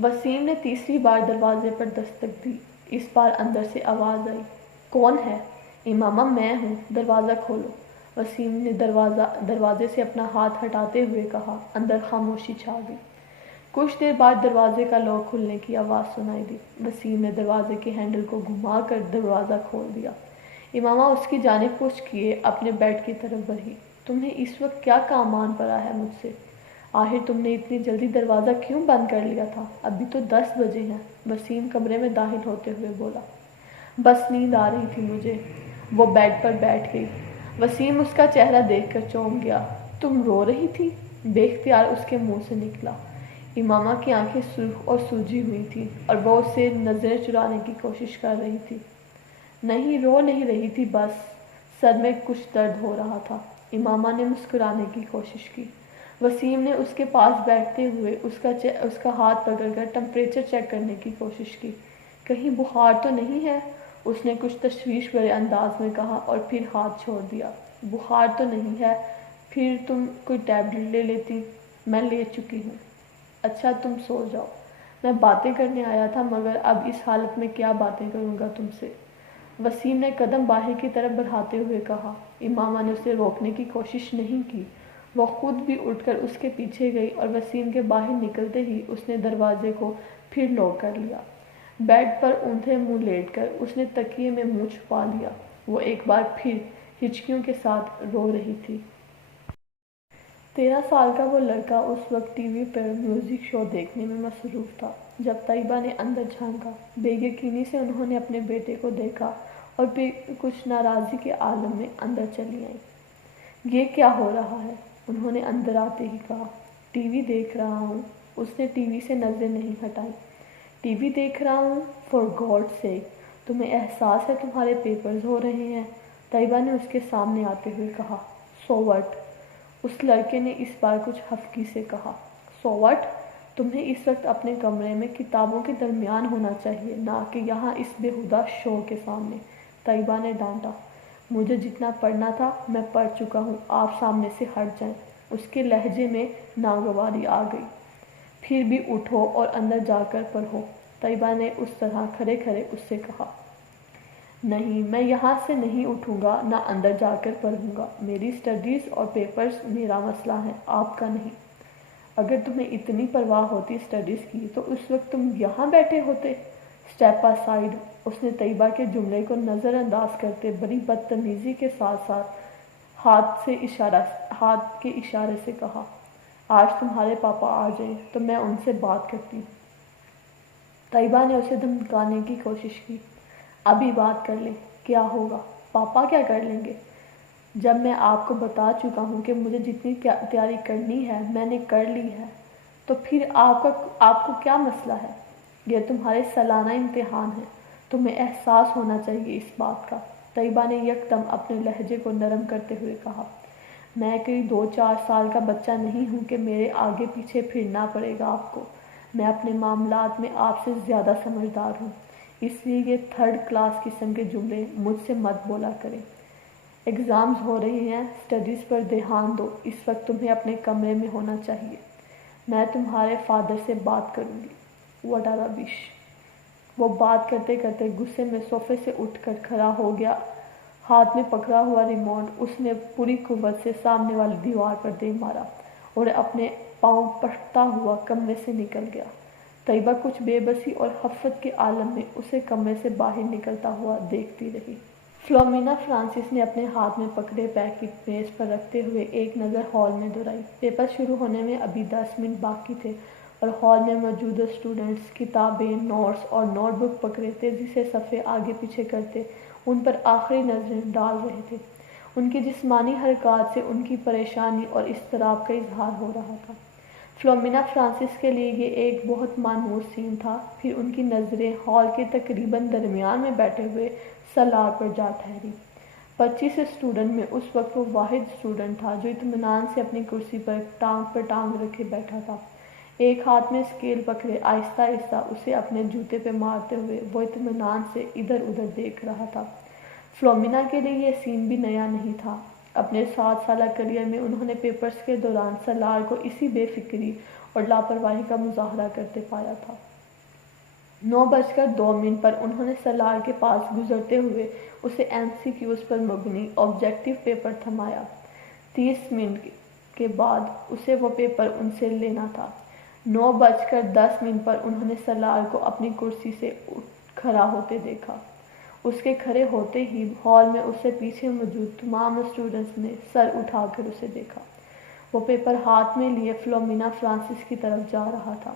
وسیم نے تیسری بار دروازے پر دستک دی۔ اس بار اندر سے آواز آئی، کون ہے؟ امامہ میں ہوں، دروازہ کھولو۔ وسیم نے دروازے سے اپنا ہاتھ ہٹاتے ہوئے کہا۔ اندر خاموشی چھا گئی۔ کچھ دیر بعد دروازے کا لاک کھلنے کی آواز سنائی دی۔ وسیم نے دروازے کے ہینڈل کو گھما کر دروازہ کھول دیا۔ امامہ اس کی جانب پشت کیے اپنے بیڈ کی طرف بڑھی۔ تمہیں اس وقت کیا کام آن پڑا ہے مجھ سے؟ آخر تم نے اتنی جلدی دروازہ کیوں بند کر لیا تھا؟ ابھی تو 10 بجے ہیں۔ وسیم کمرے میں داخل ہوتے ہوئے بولا۔ بس نیند آ رہی تھی مجھے۔ وہ بیڈ پر بیٹھ گئی۔ وسیم اس کا چہرہ دیکھ کر چونک گیا۔ تم رو رہی تھی؟ بے اختیار اس کے منہ سے نکلا۔ امامہ کی آنکھیں سرخ اور سوجی ہوئی تھیں اور وہ اس سے نظریں چرانے کی کوشش کر رہی تھی۔ نہیں، رو نہیں رہی تھی، بس سر میں کچھ درد ہو رہا تھا۔ امامہ نے مسکرانے کی کوشش کی۔ وسیم نے اس کے پاس بیٹھتے ہوئے اس کا ہاتھ پکڑ کر ٹمپریچر چیک کرنے کی کوشش کی۔ کہیں بخار تو نہیں ہے؟ اس نے کچھ تشویش بھرے انداز میں کہا اور پھر ہاتھ چھوڑ دیا۔ بخار تو نہیں ہے، پھر تم کوئی ٹیبلٹ لے لیتی۔ میں لے چکی ہوں۔ اچھا تم سو جاؤ۔ میں باتیں کرنے آیا تھا مگر اب اس حالت میں کیا باتیں کروں گا تم سے؟ وسیم نے قدم باہر کی طرف بڑھاتے ہوئے کہا۔ امامہ نے اسے روکنے کی کوشش نہیں کی۔ وہ خود بھی اٹھ کر اس کے پیچھے گئی اور وسیم کے باہر نکلتے ہی اس نے دروازے کو پھر لاک کر لیا۔ بیڈ پر اونھے منہ لیٹ کر اس نے تکیے میں منہ چھپا لیا۔ وہ ایک بار پھر ہچکیوں کے ساتھ رو رہی تھی۔ 13 سال کا وہ لڑکا اس وقت ٹی وی پر میوزک شو دیکھنے میں مصروف تھا۔ جب طیبہ نے اندر جھانکا، بے یقینی سے انہوں نے اپنے بیٹے کو دیکھا اور پھر کچھ ناراضی کے عالم میں اندر چلی آئیں۔ یہ کیا ہو رہا ہے؟ انہوں نے اندر آتے ہی کہا۔ ٹی وی دیکھ رہا ہوں۔ اس نے ٹی وی سے نظریں نہیں ہٹائیں۔ ٹی وی دیکھ رہا ہوں؟ فار گاڈ سیک، تمہیں احساس ہے تمہارے پیپرز ہو رہے ہیں؟ طیبہ نے اس کے سامنے آتے ہوئے کہا۔ So what? اس لڑکے نے اس بار کچھ خفگی سے کہا۔ So what? تمہیں اس وقت اپنے کمرے میں کتابوں کے درمیان ہونا چاہیے، نہ کہ یہاں اس بےہودہ شو کے سامنے، طیبہ نے ڈانٹا۔ مجھے جتنا پڑھنا تھا میں پڑھ چکا ہوں، آپ سامنے سے ہٹ جائیں۔ اس کے لہجے میں ناگواری آ گئی۔ پھر بھی اٹھو اور اندر جا کر پڑھو، طیبہ نے اس طرح کھڑے کھڑے اس سے کہا۔ نہیں، میں یہاں سے نہیں اٹھوں گا، نہ اندر جا کر پڑھوں گا۔ میری سٹڈیز اور پیپرز میرا مسئلہ ہے، آپ کا نہیں۔ اگر تمہیں اتنی پرواہ ہوتی سٹڈیز کی تو اس وقت تم یہاں بیٹھے ہوتے۔ اسٹیپ اسائیڈ، اس نے طیبہ کے جملے کو نظر انداز کرتے بڑی بدتمیزی کے ساتھ ساتھ ہاتھ کے اشارے سے کہا۔ آج تمہارے پاپا آ جائیں تو میں ان سے بات کرتی ہوں۔ طیبہ نے اسے دھمکانے کی کوشش کی۔ ابھی بات کر لیں، کیا ہوگا؟ پاپا کیا کر لیں گے؟ جب میں آپ کو بتا چکا ہوں کہ مجھے جتنی تیاری کرنی ہے میں نے کر لی ہے، تو پھر آپ کو کیا مسئلہ ہے؟ یہ تمہارے سالانہ امتحان ہیں، تمہیں احساس ہونا چاہیے اس بات کا۔ طیبہ نے یکدم اپنے لہجے کو نرم کرتے ہوئے کہا۔ میں کوئی 2-4 سال کا بچہ نہیں ہوں کہ میرے آگے پیچھے پھرنا پڑے گا آپ کو۔ میں اپنے معاملات میں آپ سے زیادہ سمجھدار ہوں، اس لیے یہ 3rd کلاس قسم کے جملے مجھ سے مت بولا کریں۔ ایگزامز ہو رہے ہیں، سٹڈیز پر دھیان دو، اس وقت تمہیں اپنے کمرے میں ہونا چاہیے۔ میں تمہارے فادر سے بات کروں گی۔ واٹ اے ربش! وہ بات کرتے کرتے غصے میں صوفے سے اٹھ کر کھڑا ہو گیا۔ ہاتھ میں پکڑا ہوا ریموٹ اس نے پوری قوت سے سامنے والی دیوار پر دے مارا اور اپنے پاؤں پٹکتا ہوا کمرے سے نکل گیا۔ طیبہ کچھ بے بسی اور خفت کے عالم میں اسے کمرے سے باہر نکلتا ہوا دیکھتی رہی۔ فلومینا فرانسس نے اپنے ہاتھ میں پکڑے پیکٹ میز پر رکھتے ہوئے ایک نظر ہال میں دوڑائی۔ پیپر شروع ہونے میں ابھی 10 منٹ باقی تھے اور ہال میں موجود اسٹوڈنٹس کتابیں، نوٹس اور نوٹ بک پکڑے تیزی سے صفحے آگے پیچھے کرتے ان پر آخری نظریں ڈال رہے تھے۔ ان کی جسمانی حرکات سے ان کی پریشانی اور اضطراب کا اظہار ہو رہا تھا۔ فلومینا فرانسس کے لیے یہ ایک بہت مانوس سین تھا۔ پھر ان کی نظریں ہال کے تقریباً درمیان میں بیٹھے ہوئے سالار پر جا ٹھہری۔ 25 اسٹوڈنٹ میں اس وقت وہ واحد اسٹوڈنٹ تھا جو اطمینان سے اپنی کرسی پر ٹانگ رکھے بیٹھا تھا۔ ایک ہاتھ میں اسکیل پکڑے آہستہ آہستہ اسے اپنے جوتے پہ مارتے ہوئے وہ اطمینان سے ادھر ادھر دیکھ رہا تھا۔ فلومینا کے لیے یہ سین بھی نیا نہیں تھا۔ اپنے 7 سالہ کیریئر میں انہوں نے پیپرز کے دوران سالار کو اسی بے فکری اور لاپرواہی کا مظاہرہ کرتے پایا تھا۔ 9:02 پر انہوں نے سالار کے پاس گزرتے ہوئے اسے MCQs پر مبنی آبجیکٹیو پیپر تھمایا۔ 30 منٹ کے بعد اسے وہ پیپر ان سے لینا تھا۔ 9:10 پر انہوں نے سالار کو اپنی کرسی سے اٹھ کھڑا ہوتے دیکھا۔ اس کے کھڑے ہوتے ہی ہال میں اس سے پیچھے موجود تمام اسٹوڈنٹس نے سر اٹھا کر اسے دیکھا۔ وہ پیپر ہاتھ میں لیے فلومینا فرانسس کی طرف جا رہا تھا۔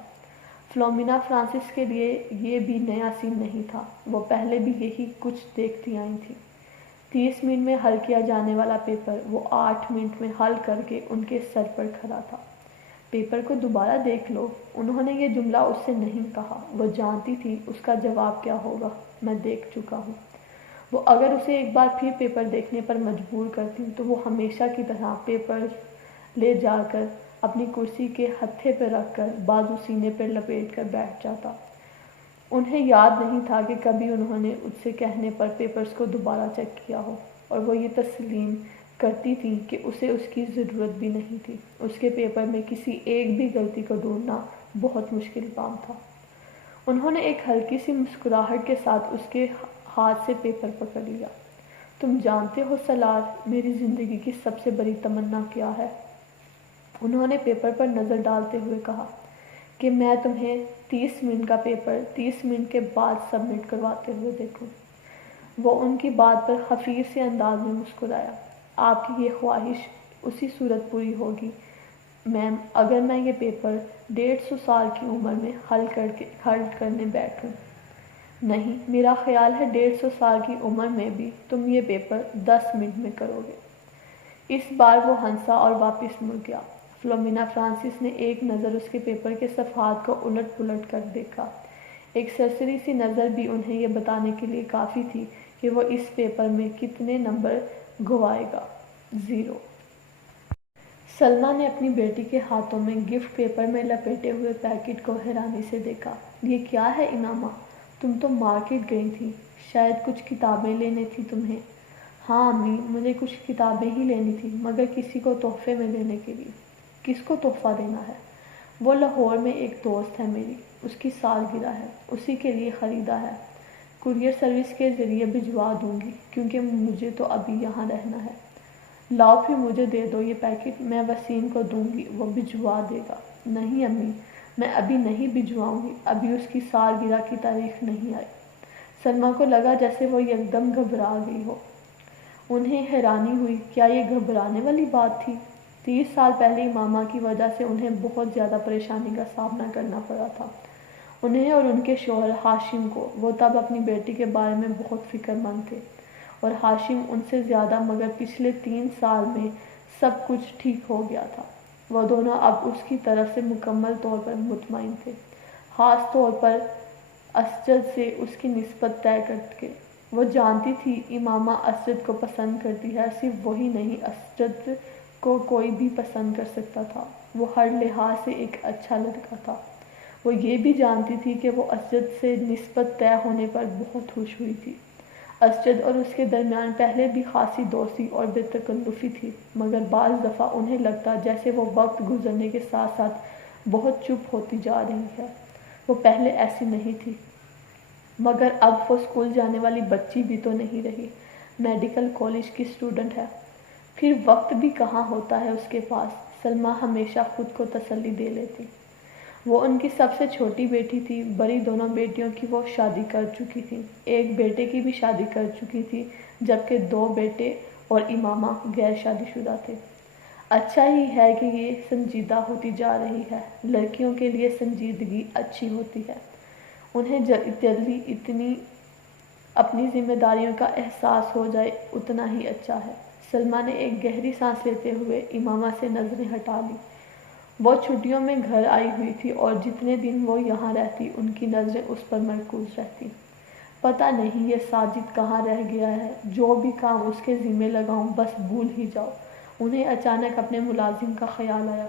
فلومینا فرانسس کے لیے یہ بھی نیا سین نہیں تھا، وہ پہلے بھی یہی کچھ دیکھتی آئی تھی۔ 30 منٹ میں حل کیا جانے والا پیپر وہ 8 منٹ میں حل کر کے ان کے سر پر کھڑا تھا۔ پیپر کو دوبارہ دیکھ لو، انہوں نے یہ جملہ اس سے نہیں کہا، وہ جانتی تھی اس کا جواب کیا ہوگا، میں دیکھ چکا ہوں۔ وہ اگر اسے ایک بار پھر پیپر دیکھنے پر مجبور کرتی تو وہ ہمیشہ کی طرح پیپر لے جا کر اپنی کرسی کے ہتھے پہ رکھ کر بازو سینے پر لپیٹ کر بیٹھ جاتا۔ انہیں یاد نہیں تھا کہ کبھی انہوں نے اس سے کہنے پر پیپرز کو دوبارہ چیک کیا ہو، اور وہ یہ تسلیم کرتی تھی کہ اسے اس کی ضرورت بھی نہیں تھی۔ اس کے پیپر میں کسی ایک بھی غلطی کو ڈھونڈنا بہت مشکل کام تھا۔ انہوں نے ایک ہلکی سی مسکراہٹ کے ساتھ اس کے ہاتھ سے پیپر پکڑ لیا۔ تم جانتے ہو سالار، میری زندگی کی سب سے بڑی تمنا کیا ہے؟ انہوں نے پیپر پر نظر ڈالتے ہوئے کہا کہ میں تمہیں 30 منٹ کا پیپر 30 منٹ کے بعد سبمٹ کرواتے ہوئے دیکھوں۔ وہ ان کی بات پر خفیف سے انداز میں مسکرایا۔ آپ کی یہ خواہش اسی صورت پوری ہوگی میم اگر میں یہ پیپر 150 سال کی عمر میں حل کرنے بیٹھوں۔ نہیں، میرا خیال ہے 150 سال کی عمر میں بھی تم یہ پیپر 10 منٹ میں کرو گے۔ اس بار وہ ہنسا اور واپس مڑ گیا۔ فلومینا فرانسس نے ایک نظر اس کے پیپر کے صفحات کو الٹ پلٹ کر دیکھا۔ ایک سرسری سی نظر بھی انہیں یہ بتانے کے لیے کافی تھی کہ وہ اس پیپر میں کتنے نمبر گنوائے گا۔ 0۔ سلمیٰ نے اپنی بیٹی کے ہاتھوں میں گفٹ پیپر میں لپیٹے ہوئے پیکٹ کو حیرانی سے دیکھا۔ یہ کیا ہے امامہ؟ تم تو مارکیٹ گئی تھی، شاید کچھ کتابیں لینی تھی تمہیں۔ ہاں امی، مجھے کچھ کتابیں ہی لینی تھی، مگر کسی کو تحفے میں دینے کے لیے۔ کس کو تحفہ دینا ہے؟ وہ لاہور میں ایک دوست ہے میری، اس کی سالگرہ ہے، اسی کے لیے خریدا ہے۔ کورئیر سروس کے ذریعے بھجوا دوں گی کیونکہ مجھے تو ابھی یہاں رہنا ہے۔ لاؤ پھر مجھے دے دو یہ پیکٹ، میں وسیم کو دوں گی، وہ بھجوا دے گا۔ نہیں امی، میں ابھی نہیں بھجواؤں گی، ابھی اس کی سالگرہ کی تاریخ نہیں آئی۔ سلمیٰ کو لگا جیسے وہ یکدم گھبرا گئی ہو۔ انہیں حیرانی ہوئی، کیا یہ گھبرانے والی بات تھی؟ 30 سال پہلے امامہ کی وجہ سے انہیں بہت زیادہ پریشانی کا سامنا کرنا پڑا تھا، انہیں اور ان کے شوہر ہاشم کو۔ وہ تب اپنی بیٹی کے بارے میں بہت فکر مند تھے، اور ہاشم ان سے زیادہ، مگر پچھلے 3 سال میں سب کچھ ٹھیک ہو گیا تھا۔ وہ دونوں اب اس کی طرف سے مکمل طور پر مطمئن تھے، خاص طور پر اسجد سے اس کی نسبت طے کر کے۔ وہ جانتی تھی امامہ اسجد کو پسند کرتی ہے، صرف وہی نہیں، اسجد کو کوئی بھی پسند کر سکتا تھا، وہ ہر لحاظ سے ایک اچھا لڑکا تھا۔ وہ یہ بھی جانتی تھی کہ وہ اسجد سے نسبت طے ہونے پر بہت خوش ہوئی تھی۔ اسجد اور اس کے درمیان پہلے بھی خاصی دوستی اور بے تکلفی تھی، مگر بعض دفعہ انہیں لگتا جیسے وہ وقت گزرنے کے ساتھ ساتھ بہت چپ ہوتی جا رہی ہے۔ وہ پہلے ایسی نہیں تھی، مگر اب وہ اسکول جانے والی بچی بھی تو نہیں رہی، میڈیکل کالج کی اسٹوڈنٹ ہے۔ پھر وقت بھی کہاں ہوتا ہے اس کے پاس، سلمیٰ ہمیشہ خود کو تسلی دے لیتی۔ وہ ان کی سب سے چھوٹی بیٹی تھی، بڑی دونوں بیٹیوں کی وہ شادی کر چکی تھی، ایک بیٹے کی بھی شادی کر چکی تھی، جبکہ 2 بیٹے اور امامہ غیر شادی شدہ تھے۔ اچھا ہی ہے کہ یہ سنجیدہ ہوتی جا رہی ہے، لڑکیوں کے لیے سنجیدگی اچھی ہوتی ہے، انہیں جلدی اتنی اپنی ذمہ داریوں کا احساس ہو جائے اتنا ہی اچھا ہے۔ سلمیٰ نے ایک گہری سانس لیتے ہوئے امامہ سے نظریں ہٹا لی۔ وہ چھٹیوں میں گھر آئی ہوئی تھی اور جتنے دن وہ یہاں رہتی ان کی نظریں اس پر مرکوز رہتی۔ پتہ نہیں یہ ساجد کہاں رہ گیا ہے، جو بھی کام اس کے ذمہ لگاؤں بس بھول ہی جاؤ۔ انہیں اچانک اپنے ملازم کا خیال آیا،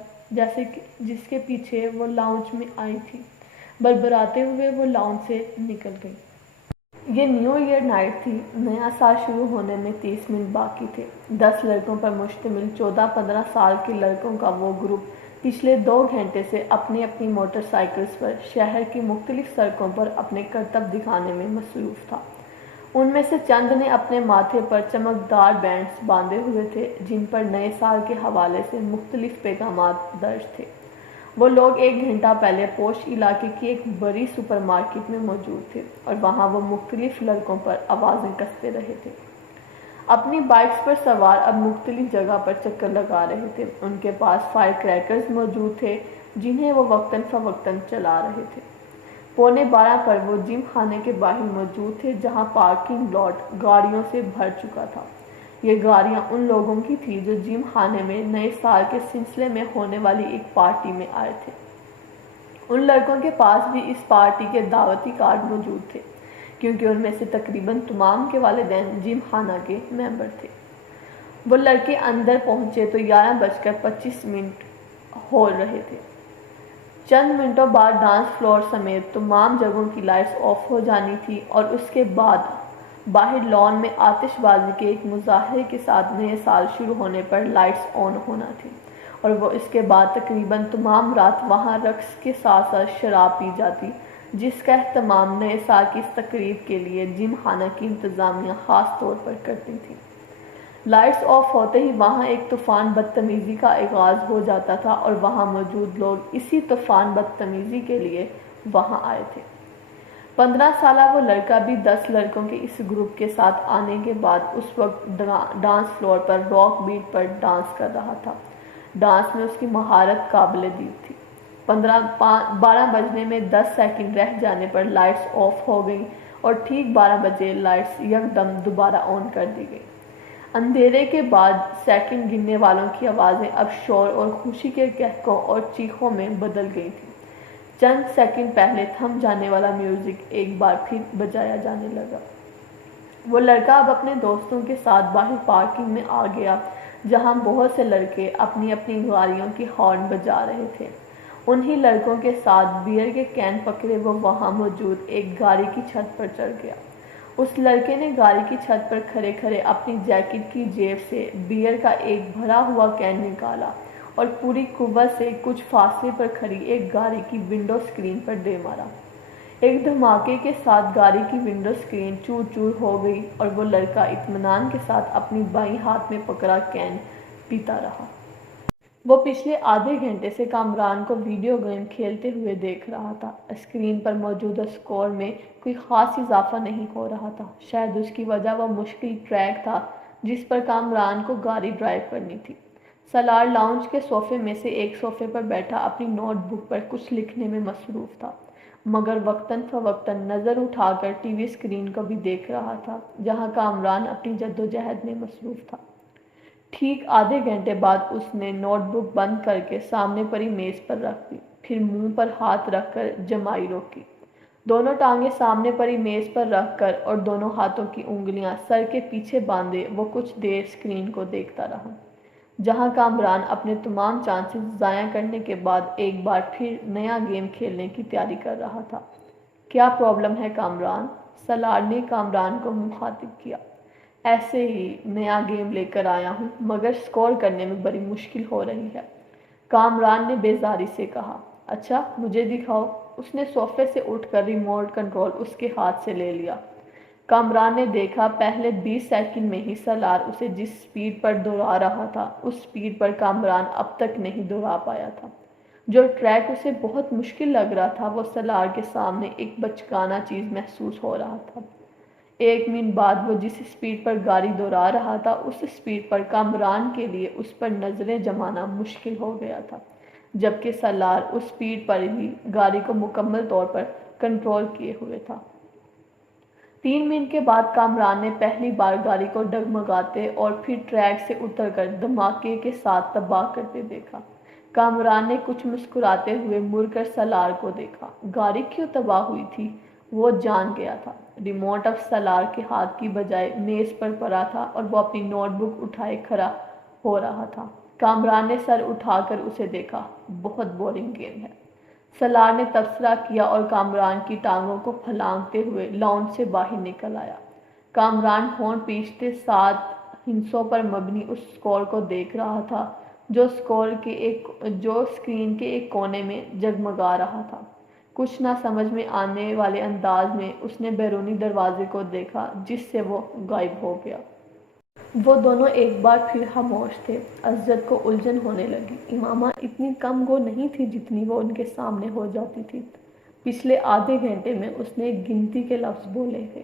جس کے پیچھے وہ لاؤنج میں آئی تھی۔ بڑبڑاتے ہوئے وہ لاؤنج سے نکل گئی۔ یہ نیو ایئر نائٹ تھی، نیا سال شروع ہونے میں 30 منٹ باقی تھے۔ 10 لڑکوں پر مشتمل 14-15 سال کے لڑکوں کا وہ گروپ پچھلے 2 گھنٹے سے اپنی اپنی موٹر سائیکلز پر شہر کی مختلف سڑکوں پر اپنے کرتب دکھانے میں مصروف تھا۔ ان میں سے چند نے اپنے ماتھے پر چمکدار بینڈز باندھے ہوئے تھے جن پر نئے سال کے حوالے سے مختلف پیغامات درج تھے۔ وہ لوگ 1 گھنٹہ پہلے پوش علاقے کی ایک بڑی سپر مارکیٹ میں موجود تھے اور وہاں وہ مختلف لڑکوں پر آوازیں کستے رہے تھے۔ اپنی بائکس پر سوار اب مختلف جگہ پر چکر لگا رہے تھے۔ ان کے پاس فائر کریکرز موجود تھے جنہیں وہ وقتاً فوقتاً چلا رہے تھے۔ 11:15 پر وہ جم خانے کے باہر موجود تھے جہاں پارکنگ لاٹ گاڑیوں سے بھر چکا تھا۔ یہ گاڑیاں ان لوگوں کی تھیں جو جم خانے میں نئے سال کے سلسلے میں ہونے والی ایک پارٹی میں آئے تھے۔ ان لڑکوں کے پاس بھی اس پارٹی کے دعوتی کارڈ موجود تھے کیونکہ ان میں سے تقریباً تمام کے والدین جم خانہ کے ممبر تھے۔ وہ لڑکے اندر پہنچے تو 11:25 ہو رہے تھے۔ چند منٹوں بعد ڈانس فلور سمیت تمام جگہوں کی لائٹس آف ہو جانی تھی اور اس کے بعد باہر لان میں آتش بازی کے ایک مظاہرے کے ساتھ نئے سال شروع ہونے پر لائٹس آن ہونا تھی اور وہ اس کے بعد تقریباً تمام رات وہاں رقص کے ساتھ ساتھ شراب پی جاتی جس کا اہتمام نئے سال کی اس تقریب کے لیے جم خانہ کی انتظامیہ خاص طور پر کرتی تھی۔ لائٹس آف ہوتے ہی وہاں ایک طوفان بدتمیزی کا آغاز ہو جاتا تھا اور وہاں موجود لوگ اسی طوفان بدتمیزی کے لیے وہاں آئے تھے۔ 15 سالہ وہ لڑکا بھی 10 لڑکوں کے اس گروپ کے ساتھ آنے کے بعد اس وقت ڈانس فلور پر راک بیٹ پر ڈانس کر رہا تھا۔ ڈانس میں اس کی مہارت قابل دید تھی۔ 12 بجنے میں 10 سیکنڈ رہ جانے پر لائٹس آف ہو گئیں اور ٹھیک 12 بجے لائٹس یکدم دوبارہ آن کر دی گئیں۔ اندھیرے کے بعد سیکنڈ گننے والوں کی آوازیں اب شور اور خوشی کے قہقہوں اور چیخوں میں بدل گئی تھیں۔ چند سیکنڈ پہلے تھم جانے والا میوزک ایک بار پھر بجایا جانے لگا۔ وہ لڑکا اب اپنے دوستوں کے ساتھ باہر پارکنگ میں آ گیا جہاں بہت سے لڑکے اپنی اپنی گاڑیوں کی ہارن بجا رہے تھے۔ انہی لڑکوں کے ساتھ بیئر کے کین پکڑے وہ وہاں موجود ایک گاڑی کی چھت پر چڑھ گیا۔ اس لڑکے نے گاڑی کی چھت پر کھڑے کھڑے اپنی جیکٹ کی جیب سے بیئر کا ایک بھرا ہوا کین نکالا اور پوری قوت سے کچھ فاصلے پر کھڑی ایک گاڑی کی ونڈو اسکرین پر دے مارا۔ ایک دھماکے کے ساتھ گاڑی کی ونڈو اسکرین چور چور ہو گئی اور وہ لڑکا اطمینان کے ساتھ اپنی بائیں ہاتھ میں پکڑا کین پیتا رہا۔ وہ پچھلے آدھے گھنٹے سے کامران کو ویڈیو گیم کھیلتے ہوئے دیکھ رہا تھا۔ اسکرین پر موجودہ اسکور میں کوئی خاص اضافہ نہیں ہو رہا تھا۔ شاید اس کی وجہ وہ مشکل ٹریک تھا جس پر کامران کو گاڑی ڈرائیو کرنی تھی۔ سالار لاؤنج کے صوفے میں سے ایک صوفے پر بیٹھا اپنی نوٹ بک پر کچھ لکھنے میں مصروف تھا مگر وقتاً فوقتاً نظر اٹھا کر ٹی وی اسکرین کو بھی دیکھ رہا تھا جہاں کامران اپنی جدوجہد میں مصروف تھا۔ ٹھیک آدھے گھنٹے بعد اس نے نوٹ بک بند کر کے سامنے پڑی میز پر رکھ دی، پھر منہ پر ہاتھ رکھ کر جمائی روکی۔ دونوں ٹانگیں سامنے پڑی میز پر رکھ کر اور دونوں ہاتھوں کی انگلیاں سر کے پیچھے باندھے وہ کچھ دیر اسکرین کو دیکھتا رہا جہاں کامران اپنے تمام چانسز ضائع کرنے کے بعد ایک بار پھر نیا گیم کھیلنے کی تیاری کر رہا تھا۔ کیا پرابلم ہے کامران؟ سالار نے کامران کو مخاطب کیا۔ ایسے ہی نیا گیم لے کر آیا ہوں مگر سکور کرنے میں بڑی مشکل ہو رہی ہے، کامران نے بیزاری سے کہا۔ اچھا مجھے دکھاؤ۔ اس نے صوفے سے اٹھ کر ریموٹ کنٹرول اس کے ہاتھ سے لے لیا۔ کامران نے دیکھا پہلے 20 سیکنڈ میں ہی سالار اسے جس سپیڈ پر دوڑا رہا تھا اس سپیڈ پر کامران اب تک نہیں دوڑا پایا تھا۔ جو ٹریک اسے بہت مشکل لگ رہا تھا وہ سالار کے سامنے ایک بچکانہ چیز محسوس ہو رہا تھا۔ 1 منٹ بعد وہ جس سپیڈ پر گاڑی دوڑا رہا تھا اس سپیڈ پر کامران کے لیے اس پر نظریں جمانا مشکل ہو گیا تھا جبکہ سالار اس سپیڈ پر ہی گاڑی کو مکمل طور پر کنٹرول کیے ہوئے تھا۔ 3 منٹ کے بعد کامران نے پہلی بار گاڑی کو ڈگمگاتے اور پھر ٹریک سے اتر کر دھماکے کے ساتھ تباہ کرتے دیکھا۔ کامران نے کچھ مسکراتے ہوئے مڑ کر سالار کو دیکھا۔ گاڑی کیوں تباہ ہوئی تھی وہ جان گیا تھا۔ ریموٹ اب سالار کے ہاتھ کی بجائے میز پر پڑا تھا اور وہ اپنی نوٹ بک اٹھائے کھڑا ہو رہا تھا۔ کامران نے سر اٹھا کر اسے دیکھا۔ بہت بورنگ گیم ہے، سالار نے تبصرہ کیا اور کامران کی ٹانگوں کو پھلانگتے ہوئے لاؤنج سے باہر نکل آیا۔ کامران ہونٹ پیچھتے 7 ہندسوں پر مبنی اس سکور کو دیکھ رہا تھا جو اسکرین کے ایک کونے میں جگمگا رہا تھا۔ کچھ نہ سمجھ میں آنے والے انداز میں اس نے بیرونی دروازے کو دیکھا جس سے وہ غائب ہو گیا۔ وہ دونوں ایک بار پھر خاموش تھے۔ اسجد کو الجھن ہونے لگی۔ امامہ اتنی کم گو نہیں تھی جتنی وہ ان کے سامنے ہو جاتی تھی۔ پچھلے آدھے گھنٹے میں اس نے ایک گنتی کے لفظ بولے تھے۔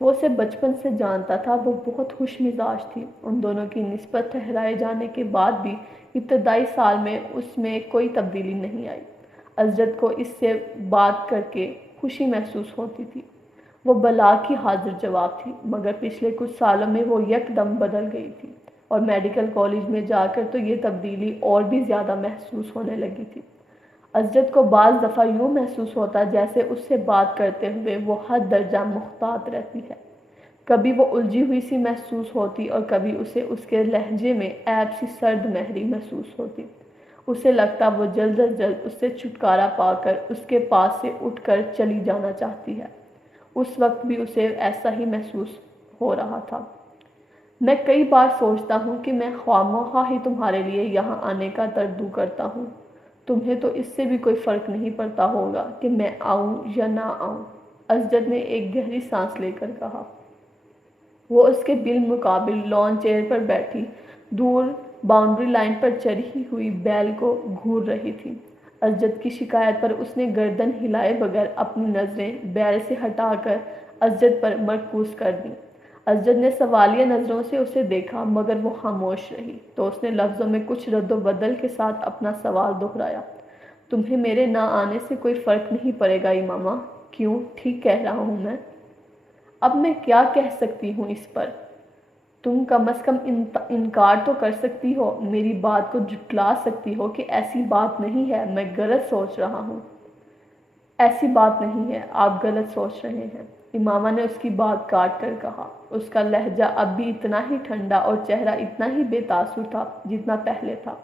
وہ اسے بچپن سے جانتا تھا، وہ بہت خوش مزاج تھی۔ ان دونوں کی نسبت ٹھہرائے جانے کے بعد بھی ابتدائی سال میں اس میں کوئی تبدیلی نہیں آئی۔ اسجد کو اس سے بات کر کے خوشی محسوس ہوتی تھی۔ وہ بلا کی حاضر جواب تھی، مگر پچھلے کچھ سالوں میں وہ یک دم بدل گئی تھی، اور میڈیکل کالج میں جا کر تو یہ تبدیلی اور بھی زیادہ محسوس ہونے لگی تھی۔ اسجد کو بعض دفعہ یوں محسوس ہوتا جیسے اس سے بات کرتے ہوئے وہ حد درجہ محتاط رہتی ہے۔ کبھی وہ الجھی ہوئی سی محسوس ہوتی اور کبھی اسے اس کے لہجے میں عیب سی سرد مہری محسوس ہوتی۔ اسے لگتا وہ جلد از جلد اس سے چھٹکارا پا کر اس کے پاس سے اٹھ کر چلی جانا چاہتی ہے۔ اس وقت بھی اسے ایسا ہی محسوس ہو رہا تھا۔ میں کئی بار سوچتا ہوں کہ میں خواہ ہی تمہارے لیے یہاں آنے کا تردد کرتا ہوں۔ تمہیں تو اس سے بھی کوئی فرق نہیں پڑتا ہوگا کہ میں آؤں یا نہ آؤں۔ اسجد نے ایک گہری سانس لے کر کہا۔ وہ اس کے بالمقابل لان چیئر پر بیٹھی دور باؤنڈری لائن پر چری ہوئی بیل کو گھور رہی تھی۔ اسجد کی شکایت پر اس نے گردن ہلائے بغیر اپنی نظریں بیل سے ہٹا کر اسجد پر مرکوز کر دیں۔ اسجد نے سوالیہ نظروں سے اسے دیکھا، مگر وہ خاموش رہی، تو اس نے لفظوں میں کچھ رد و بدل کے ساتھ اپنا سوال دہرایا۔ تمہیں میرے نہ آنے سے کوئی فرق نہیں پڑے گا امامہ؟ کیوں؟ ٹھیک کہہ رہا ہوں میں؟ اب میں کیا کہہ سکتی ہوں اس پر؟ تم کم از کم انکار تو کر سکتی ہو، میری بات کو جھٹلا سکتی ہو کہ ایسی بات نہیں ہے، میں غلط سوچ رہا ہوں۔ ایسی بات نہیں ہے، آپ غلط سوچ رہے ہیں، امامہ نے اس کی بات کاٹ کر کہا۔ اس کا لہجہ اب بھی اتنا ہی ٹھنڈا اور چہرہ اتنا ہی بے تاثر تھا جتنا پہلے تھا۔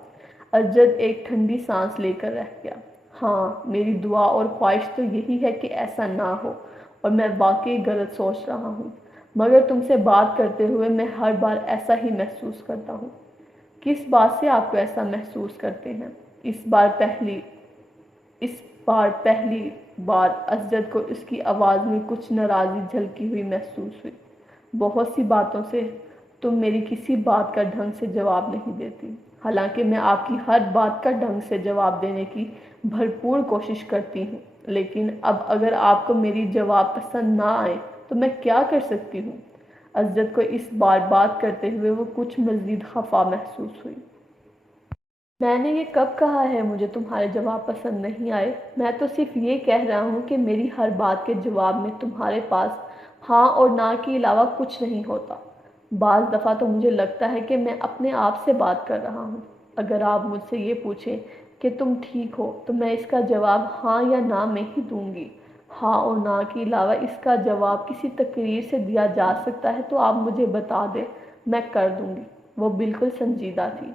اسجد ایک ٹھنڈی سانس لے کر رہ گیا۔ ہاں، میری دعا اور خواہش تو یہی ہے کہ ایسا نہ ہو، اور میں واقعی غلط سوچ رہا ہوں، مگر تم سے بات کرتے ہوئے میں ہر بار ایسا ہی محسوس کرتا ہوں۔ کس بات سے آپ کو ایسا محسوس کرتے ہیں؟ اس بار پہلی بار اسجد کو اس کی آواز میں کچھ ناراضی جھلکی ہوئی محسوس ہوئی۔ بہت سی باتوں سے تم میری کسی بات کا ڈھنگ سے جواب نہیں دیتی، حالانکہ میں آپ کی ہر بات کا ڈھنگ سے جواب دینے کی بھرپور کوشش کرتی ہوں، لیکن اب اگر آپ کو میری جواب پسند نہ آئے تو میں کیا کر سکتی ہوں؟ اسجد کو اس بار بات کرتے ہوئے وہ کچھ مزید خفا محسوس ہوئی۔ میں نے یہ کب کہا ہے مجھے تمہارے جواب پسند نہیں آئے؟ میں تو صرف یہ کہہ رہا ہوں کہ میری ہر بات کے جواب میں تمہارے پاس ہاں اور نہ کے علاوہ کچھ نہیں ہوتا۔ بعض دفعہ تو مجھے لگتا ہے کہ میں اپنے آپ سے بات کر رہا ہوں۔ اگر آپ مجھ سے یہ پوچھیں کہ تم ٹھیک ہو تو میں اس کا جواب ہاں یا نہ میں ہی دوں گی۔ ہاں اور نہ کے علاوہ اس کا جواب کسی تقریر سے دیا جا سکتا ہے تو آپ مجھے بتا دیں، میں کر دوں گی۔ وہ بالکل سنجیدہ تھی۔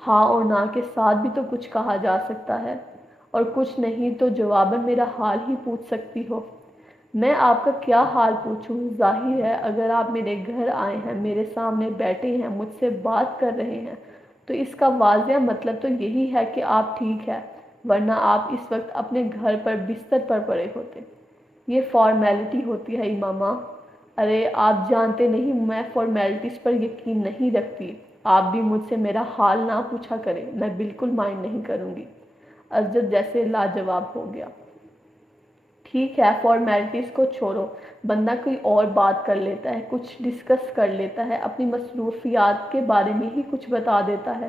ہاں اور نہ کے ساتھ بھی تو کچھ کہا جا سکتا ہے، اور کچھ نہیں تو جواباً میرا حال ہی پوچھ سکتی ہو۔ میں آپ کا کیا حال پوچھوں؟ ظاہر ہے اگر آپ میرے گھر آئے ہیں، میرے سامنے بیٹھے ہیں، مجھ سے بات کر رہے ہیں، تو اس کا واضح مطلب تو یہی ہے کہ آپ ٹھیک ہیں، ورنہ آپ اس وقت اپنے گھر پر بستر پر پڑے ہوتے۔ یہ فارمیلٹی ہوتی ہے امامہ۔ ارے آپ جانتے نہیں میں فارمیلٹیز پر یقین نہیں رکھتی۔ آپ بھی مجھ سے میرا حال نہ پوچھا کریں، میں بالکل مائنڈ نہیں کروں گی۔ اسجد جیسے لاجواب ہو گیا۔ ٹھیک ہے، فارمیلٹیز کو چھوڑو، بندہ کوئی اور بات کر لیتا ہے، کچھ ڈسکس کر لیتا ہے، اپنی مصروفیات کے بارے میں ہی کچھ بتا دیتا ہے۔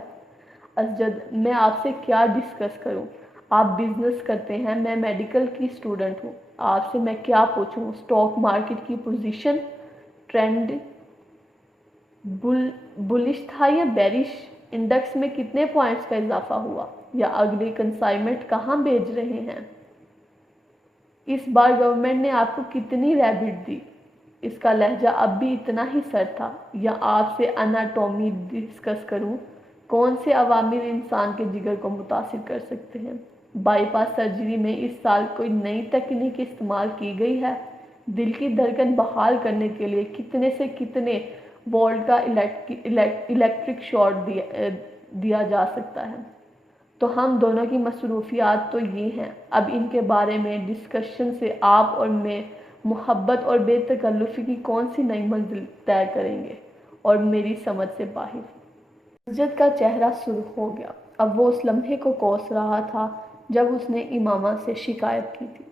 اسجد، میں آپ سے کیا ڈسکس کروں؟ آپ بزنس کرتے ہیں، میں میڈیکل کی اسٹوڈنٹ ہوں، آپ سے میں کیا پوچھوں؟ اسٹاک مارکیٹ کی پوزیشن، ٹرینڈ بلش تھا یا بیرش، انڈیکس میں کتنے پوائنٹس کا اضافہ ہوا، یا اگلی کنسائنمنٹ کہاں بھیج رہے ہیں؟ اس بار گورنمنٹ نے آپ کو کتنی ریبٹ دی؟ اس کا لہجہ اب بھی اتنا ہی سرد تھا۔ یا آپ سے اناٹومی ڈسکس کروں؟ کون سے عوامل انسان کے جگر کو متاثر کر سکتے ہیں؟ بائی پاس سرجری میں اس سال کوئی نئی تکنیک استعمال کی گئی ہے؟ دل کی دھڑکن بحال کرنے کے لیے کتنے سے کتنے وولٹ کا الیکٹرک شاٹ دیا جا سکتا ہے۔ تو ہم دونوں کی مصروفیات تو یہ ہیں، اب ان کے بارے میں ڈسکشن سے آپ اور میں محبت اور بے تکلفی کی کون سی نئی منزل طے کریں گے اور میری سمجھ سے باہر۔ اسجد کا چہرہ سرخ ہو گیا۔ اب وہ اس لمحے کو کوس رہا تھا جب اس نے امامہ سے شکایت کی تھی۔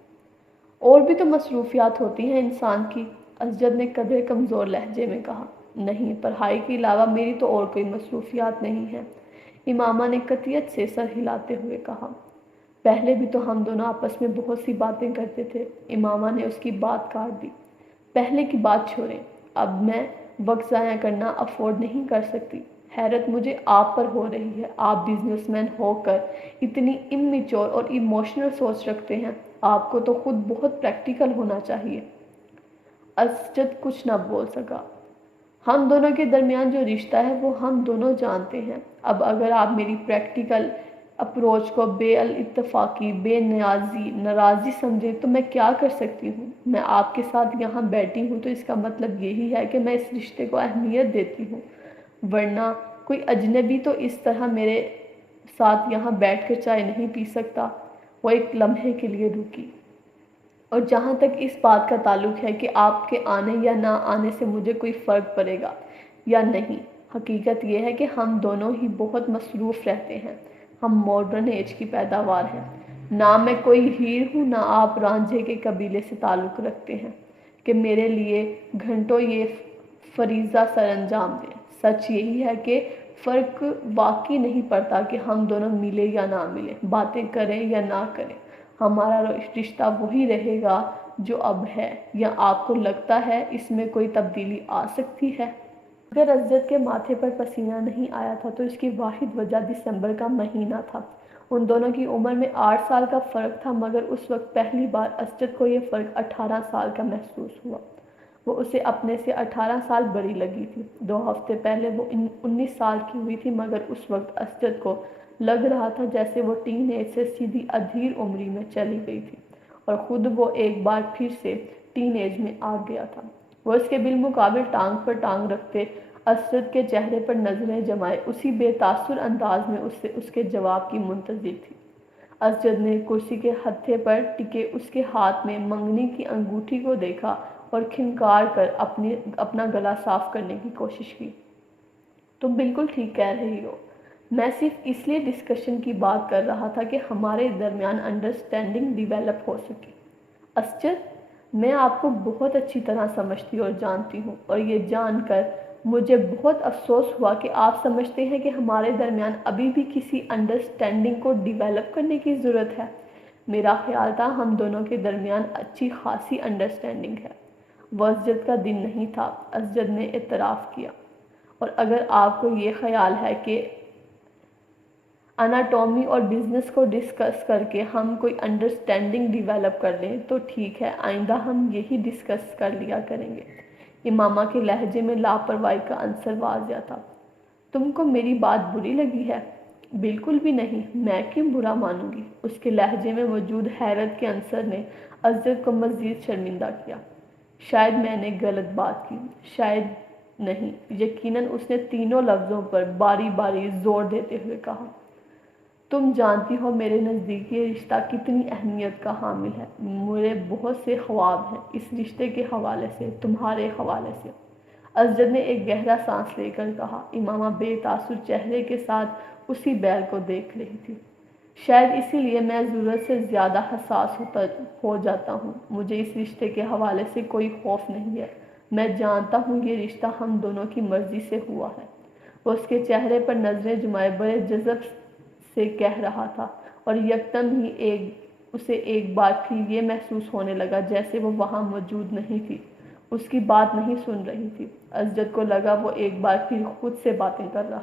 اور بھی تو مصروفیات ہوتی ہیں انسان کی، اسجد نے قدرے کمزور لہجے میں کہا۔ نہیں، پڑھائی کے علاوہ میری تو اور کوئی مصروفیات نہیں ہیں، امامہ نے قطعیت سے سر ہلاتے ہوئے کہا۔ پہلے بھی تو ہم دونوں آپس میں بہت سی باتیں کرتے تھے، امامہ نے اس کی بات کاٹ دی۔ پہلے کی بات چھوڑیں، اب میں وقت ضائع کرنا افورڈ نہیں کر سکتی۔ حیرت مجھے آپ پر ہو رہی ہے، آپ بزنس مین ہو کر اتنی امیچور اور ایموشنل سوچ رکھتے ہیں، آپ کو تو خود بہت پریکٹیکل ہونا چاہیے۔ اسجد کچھ نہ بول سکا۔ ہم دونوں کے درمیان جو رشتہ ہے وہ ہم دونوں جانتے ہیں، اب اگر آپ میری پریکٹیکل اپروچ کو بے الاتفاقی، بے نیازی، ناراضی سمجھیں تو میں کیا کر سکتی ہوں؟ میں آپ کے ساتھ یہاں بیٹھی ہوں تو اس کا مطلب یہی ہے کہ میں اس رشتے کو اہمیت دیتی ہوں، ورنہ کوئی اجنبی تو اس طرح میرے ساتھ یہاں بیٹھ کر چائے نہیں پی سکتا۔ وہ ایک لمحے کے لیے رکی۔ اور جہاں تک اس بات کا تعلق ہے کہ آپ کے آنے یا نہ آنے سے مجھے کوئی فرق پڑے گا یا نہیں، حقیقت یہ ہے کہ ہم دونوں ہی بہت مصروف رہتے ہیں، ہم ماڈرن ایج کی پیداوار ہیں، نہ میں کوئی ہیر ہوں نہ آپ رانجھے کے قبیلے سے تعلق رکھتے ہیں کہ میرے لیے گھنٹوں یہ فریضہ سر انجام دیں۔ سچ یہی ہے کہ فرق واقعی نہیں پڑتا کہ ہم دونوں ملیں یا نہ ملیں، باتیں کریں یا نہ کریں، ہمارا رشتہ وہی رہے گا جو اب ہے، یا آپ کو لگتا ہے اس میں کوئی تبدیلی آ سکتی ہے؟ اگر اسجد کے ماتھے پر پسینہ نہیں آیا تھا تو اس کی واحد وجہ دسمبر کا مہینہ تھا۔ ان دونوں کی عمر میں 8 سال کا فرق تھا، مگر اس وقت پہلی بار اسجد کو یہ فرق 18 سال کا محسوس ہوا۔ وہ اسے اپنے سے 18 سال بڑی لگی تھی۔ 2 ہفتے پہلے وہ 19 سال کی ہوئی تھی، مگر اس وقت اسجد کو لگ رہا تھا جیسے وہ ٹین ایج سے سیدھی ادھیر عمری میں چلی گئی تھی، اور خود وہ ایک بار پھر سے ٹین ایج میں آ گیا تھا۔ وہ اس کے بالمقابل ٹانگ پر ٹانگ رکھتے اسجد کے چہرے پر نظریں جمائے اسی بے تاثر انداز میں اس کے جواب کی منتظر تھی۔ اسجد نے کرسی کے ہتھے پر ٹکے اس کے ہاتھ میں منگنی کی انگوٹھی کو دیکھا اور کھنکار کر اپنا گلا صاف کرنے کی کوشش کی۔ تم بالکل ٹھیک کہہ رہی ہو، میں صرف اس لیے ڈسکشن کی بات کر رہا تھا کہ ہمارے درمیان انڈرسٹینڈنگ ڈیویلپ ہو سکے۔ اسجد، میں آپ کو بہت اچھی طرح سمجھتی اور جانتی ہوں، اور یہ جان کر مجھے بہت افسوس ہوا کہ آپ سمجھتے ہیں کہ ہمارے درمیان ابھی بھی کسی انڈرسٹینڈنگ کو ڈیویلپ کرنے کی ضرورت ہے۔ میرا خیال تھا ہم دونوں کے درمیان اچھی خاصی انڈرسٹینڈنگ ہے۔ وہ اسجد کا دن نہیں تھا، اسجد نے اعتراف کیا۔ اور اگر آپ کو یہ خیال ہے کہ اناٹومی اور بزنس کو ڈسکس کر کے ہم کوئی انڈرسٹینڈنگ ڈیویلپ کر لیں تو ٹھیک ہے، آئندہ ہم یہی ڈسکس کر لیا کریں گے۔ امامہ کے لہجے میں لاپرواہی کا عنصر واضح تھا۔ تم کو میری بات بری لگی ہے؟ بالکل بھی نہیں، میں کیوں برا مانوں گی؟ اس کے لہجے میں موجود حیرت کے عنصر نے اسجد کو مزید شرمندہ کیا۔ شاید میں نے غلط بات کی، شاید نہیں، یقیناً اس نے تینوں لفظوں پر باری باری زور دیتے ہوئے کہا۔ تم جانتی ہو میرے نزدیک یہ رشتہ کتنی اہمیت کا حامل ہے، میرے بہت سے خواب ہیں اس رشتے کے حوالے سے، تمہارے حوالے سے۔ اسجد نے ایک گہرا سانس لے کر کہا۔ امامہ بے تاثر چہرے کے ساتھ اسی بیل کو دیکھ رہی تھی۔ شاید اسی لیے میں ضرورت سے زیادہ حساس ہو جاتا ہوں، مجھے اس رشتے کے حوالے سے کوئی خوف نہیں ہے، میں جانتا ہوں یہ رشتہ ہم دونوں کی مرضی سے ہوا ہے۔ وہ اس کے چہرے پر نظریں جمائے بڑے جذب سے کہہ رہا تھا، اور یکدم ہی اسے ایک بار پھر یہ محسوس ہونے لگا جیسے وہ وہاں موجود نہیں تھی، اس کی بات نہیں سن رہی تھی۔ اسجد کو لگا وہ ایک بار پھر خود سے باتیں کر رہا